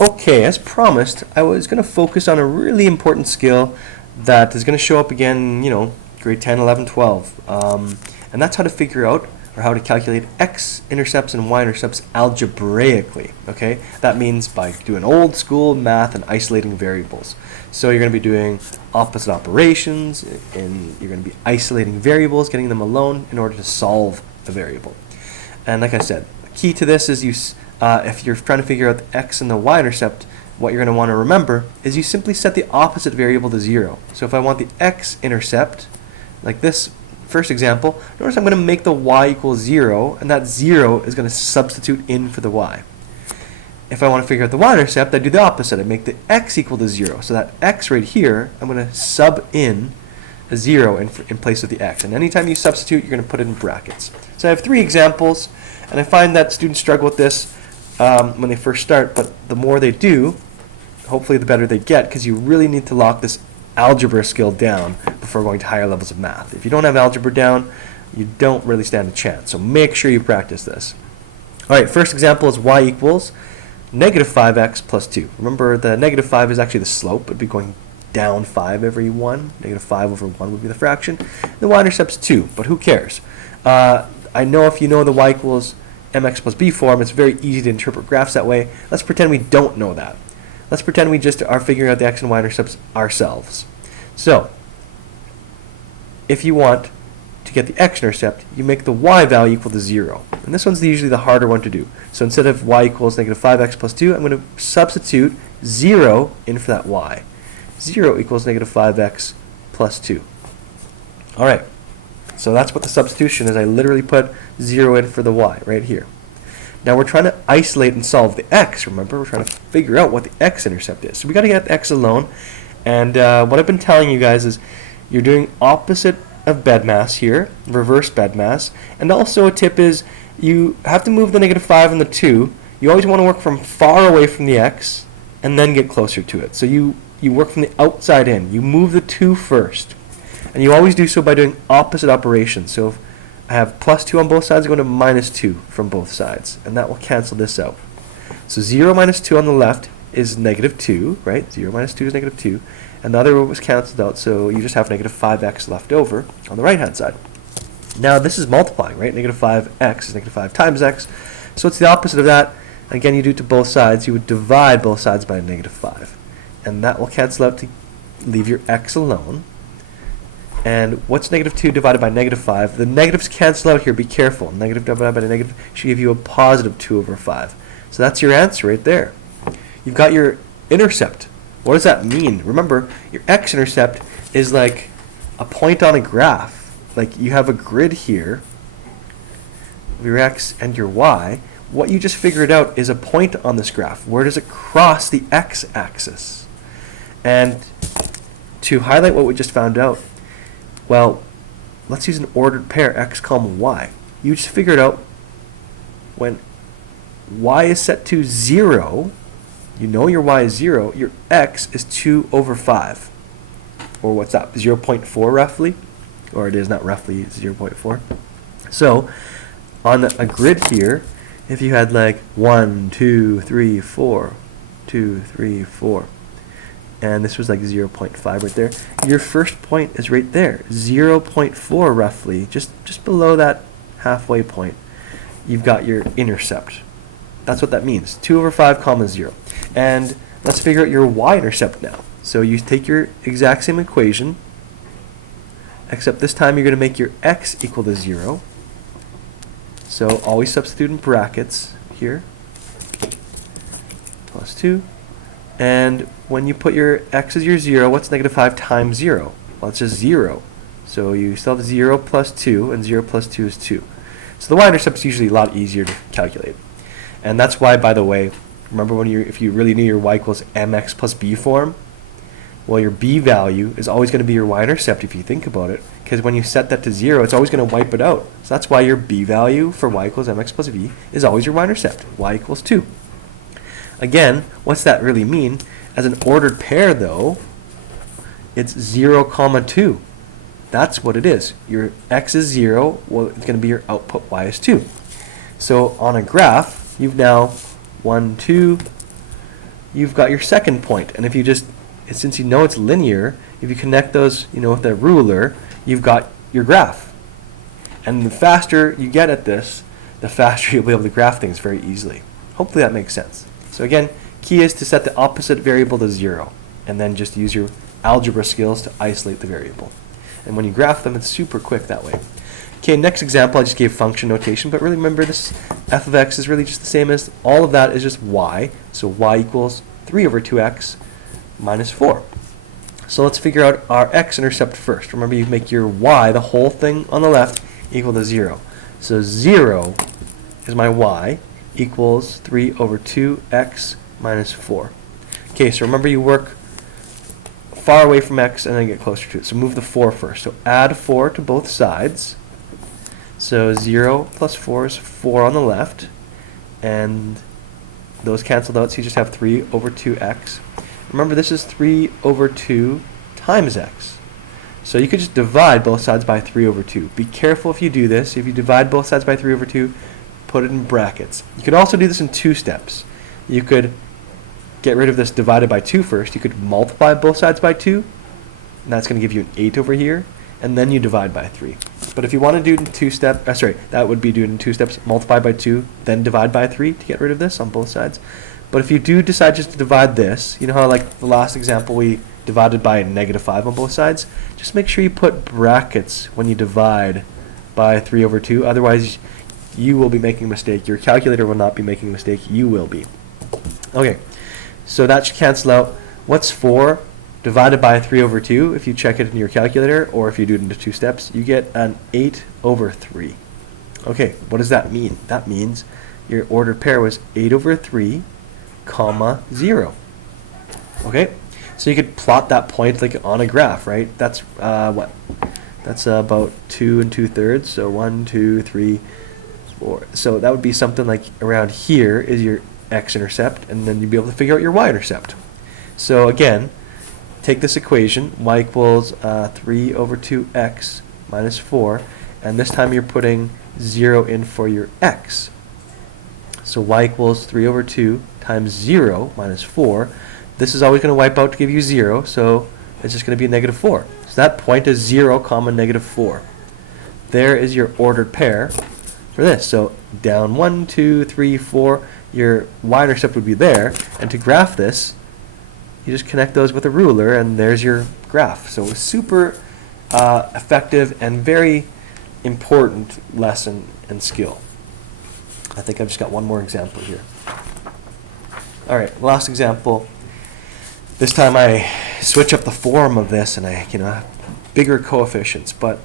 Okay, as promised, I was going to focus on a really important skill that is going to show up again, grade 10, 11, 12. And that's how to figure out or how to calculate x-intercepts and y-intercepts algebraically, okay? That means by doing old school math and isolating variables. So you're going to be doing opposite operations, and you're going to be isolating variables, getting them alone in order to solve a variable. And like I said, the key to this is if you're trying to figure out the x and the y-intercept, what you're going to want to remember is you simply set the opposite variable to 0. So if I want the x-intercept, like this first example, notice I'm going to make the y equal 0, and that 0 is going to substitute in for the y. If I want to figure out the y-intercept, I do the opposite. I make the x equal to 0. So that x right here, I'm going to sub in a 0 in place of the x. And anytime you substitute, you're going to put it in brackets. So I have 3 examples, and I find that students struggle with this when they first start, but the more they do, hopefully the better they get, because you really need to lock this algebra skill down before going to higher levels of math. If you don't have algebra down, you don't really stand a chance. So make sure you practice this. All right, first example is y equals negative 5x plus 2. Remember, the negative 5 is actually the slope. It would be going down 5 every 1. Negative 5 over 1 would be the fraction. The y-intercept's 2, but who cares? I know if you know the y equals mx plus b form, it's very easy to interpret graphs that way. Let's pretend we don't know that. Let's pretend we just are figuring out the x and y-intercepts ourselves. So, if you want to get the x-intercept, you make the y value equal to 0. And this one's usually the harder one to do. So instead of y equals negative 5x plus 2, I'm going to substitute 0 in for that y. 0 equals negative 5x plus 2. All right. So that's what the substitution is. I literally put 0 in for the y right here. Now we're trying to isolate and solve the x. Remember, we're trying to figure out what the x-intercept is. So we got to get the x alone. And what I've been telling you guys is you're doing opposite of bedmass here, reverse bedmass. And also a tip is you have to move the negative 5 and the 2. You always want to work from far away from the x and then get closer to it. So you work from the outside in. You move the 2 first. And you always do so by doing opposite operations. So if I have plus 2 on both sides, I go to minus 2 from both sides. And that will cancel this out. So 0 minus 2 on the left is negative 2, right? 0 minus 2 is negative 2. And the other was canceled out, so you just have negative 5x left over on the right-hand side. Now this is multiplying, right? Negative 5x is negative 5 times x. So it's the opposite of that. Again, you do it to both sides. You would divide both sides by negative 5. And that will cancel out to leave your x alone. And what's negative 2 divided by negative 5? The negatives cancel out here. Be careful. Negative divided by negative should give you a positive 2 over 5. So that's your answer right there. You've got your intercept. What does that mean? Remember, your x-intercept is like a point on a graph. Like you have a grid here of your x and your y. What you just figured out is a point on this graph. Where does it cross the x-axis? And to highlight what we just found out, well, let's use an ordered pair, x, y. You just figured out when y is set to 0, you know your y is 0, your x is 2 over 5. Or what's that, 0.4 roughly? Or it is not roughly, it's 0.4. So, on a grid here, if you had like 1, 2, 3, 4, 2, 3, 4, and this was like 0.5 right there, your first point is right there, 0.4 roughly, just below that halfway point. You've got your intercept. That's what that means, 2 over 5 comma 0. And let's figure out your y-intercept now. So you take your exact same equation, except this time you're going to make your x equal to 0. So always substitute in brackets here, plus 2. And when you put your x as your 0, what's negative 5 times 0? Well, it's just 0. So you still have 0 plus 2, and 0 plus 2 is 2. So the y-intercept is usually a lot easier to calculate. And that's why, by the way, remember when if you really knew your y equals mx plus b form, well, your b value is always going to be your y-intercept if you think about it, because when you set that to 0, it's always going to wipe it out. So that's why your b value for y equals mx plus b is always your y-intercept, y equals 2. Again, what's that really mean? As an ordered pair, though, it's 0, 2. That's what it is. Your x is 0, well, it's going to be your output y is 2. So on a graph, you've now 1, 2, you've got your second point. And if you just, since you know it's linear, if you connect those, with a ruler, you've got your graph. And the faster you get at this, the faster you'll be able to graph things very easily. Hopefully that makes sense. So again, key is to set the opposite variable to 0, and then just use your algebra skills to isolate the variable. And when you graph them, it's super quick that way. Okay, next example, I just gave function notation, but really remember this f of x is really just the same as all of that is just y. So y equals 3 over 2x minus 4. So let's figure out our x-intercept first. Remember, you make your y, the whole thing on the left, equal to 0. So 0 is my y, equals 3 over 2x minus 4. Okay, so remember you work far away from x and then get closer to it. So move the 4 first. So add 4 to both sides. So 0 plus 4 is 4 on the left. And those canceled out, so you just have 3 over 2x. Remember, this is 3 over 2 times x. So you could just divide both sides by 3 over 2. Be careful if you do this. If you divide both sides by 3 over 2, put it in brackets. You could also do this in 2 steps. You could get rid of this divided by 2 first. You could multiply both sides by 2, and that's going to give you an 8 over here, and then you divide by 3. But if you want to do it in 2 steps, that would be doing it in 2 steps, multiply by 2, then divide by 3 to get rid of this on both sides. But if you do decide just to divide this, you know how like the last example we divided by -5 on both sides? Just make sure you put brackets when you divide by 3 over 2, otherwise you will be making a mistake. Your calculator will not be making a mistake, you will be. Okay, so that should cancel out. What's 4 divided by 3 over 2? If you check it in your calculator, or if you do it into 2 steps, you get an 8 over 3. Okay, what does that mean? That means your ordered pair was 8 over 3, comma 0. Okay, so you could plot that point like on a graph, right? That's what? That's about 2 2/3, so 1, 2, 3, 4. So that would be something like around here is your x-intercept, and then you'd be able to figure out your y-intercept. So again, take this equation, y equals 3 over 2x minus 4, and this time you're putting 0 in for your x. So y equals 3 over 2 times 0 minus 4. This is always going to wipe out to give you 0, so it's just going to be a -4. So that point is 0, comma -4. There is your ordered pair for this. So down 1, 2, 3, 4, your y-intercept would be there, and to graph this, you just connect those with a ruler, and there's your graph. So super effective and very important lesson and skill. I think I've just got one more example here. All right, last example. This time I switch up the form of this, and I have bigger coefficients, but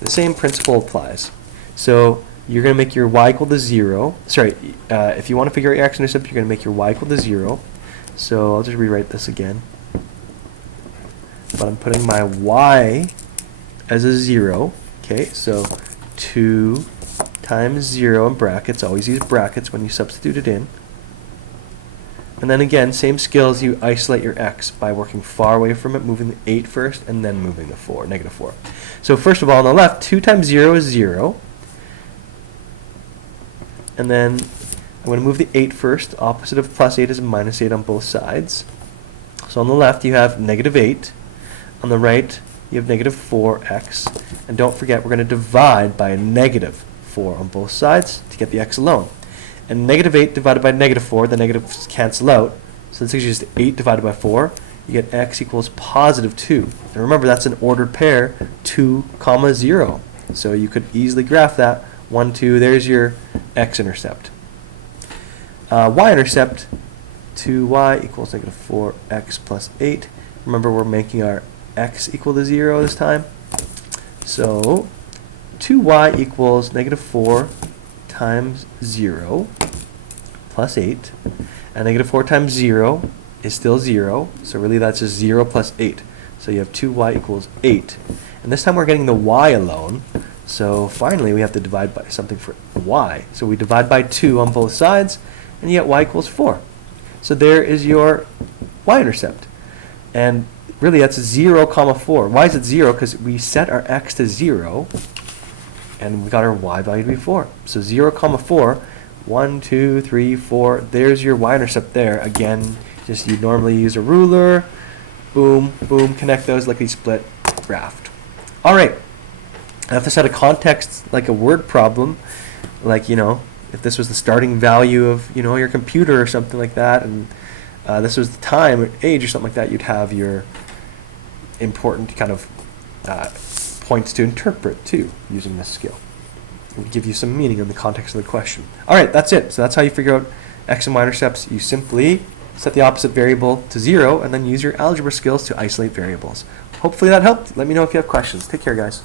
the same principle applies. So you're going to make your y equal to 0. If you want to figure out your x-intercept, you're going to make your y equal to 0. So I'll just rewrite this again. But I'm putting my y as a 0. Okay, so 2 times 0 in brackets. Always use brackets when you substitute it in. And then again, same skills, you isolate your x by working far away from it, moving the 8 first, and then moving the 4, -4. So first of all, on the left, 2 times 0 is 0. And then I'm going to move the 8 first. Opposite of +8 is -8 on both sides. So on the left, you have -8. On the right, you have -4x. And don't forget, we're going to divide by a -4 on both sides to get the x alone. And -8 divided by -4, the negatives cancel out. So this is just 8 divided by 4. You get x equals +2. And remember, that's an ordered pair, 2, comma 0. So you could easily graph that. 1, 2, there's your x-intercept. Y-intercept, 2y equals -4x plus 8. Remember, we're making our x equal to 0 this time. So 2y equals -4 times 0 plus 8. And -4 times 0 is still 0. So really that's just 0 plus 8. So you have 2y equals 8. And this time we're getting the y alone. So finally we have to divide by something for y. So we divide by 2 on both sides, and you get y equals 4. So there is your y-intercept. And really that's 0, comma 4. Why is it 0? Because we set our x to 0, and we got our y value to be 4. So 0, comma 4, 1, 2, 3, 4. There's your y-intercept there. Again, Just you normally use a ruler, boom, boom, connect those, lickety split, graphed. All right. Now if this had a context like a word problem, like, you know, if this was the starting value of, you know, your computer or something like that, and this was the time or age or something like that, you'd have your important kind of points to interpret too using this skill. It would give you some meaning in the context of the question. All right, that's it. So that's how you figure out x and y intercepts. You simply set the opposite variable to 0 and then use your algebra skills to isolate variables. Hopefully that helped. Let me know if you have questions. Take care, guys.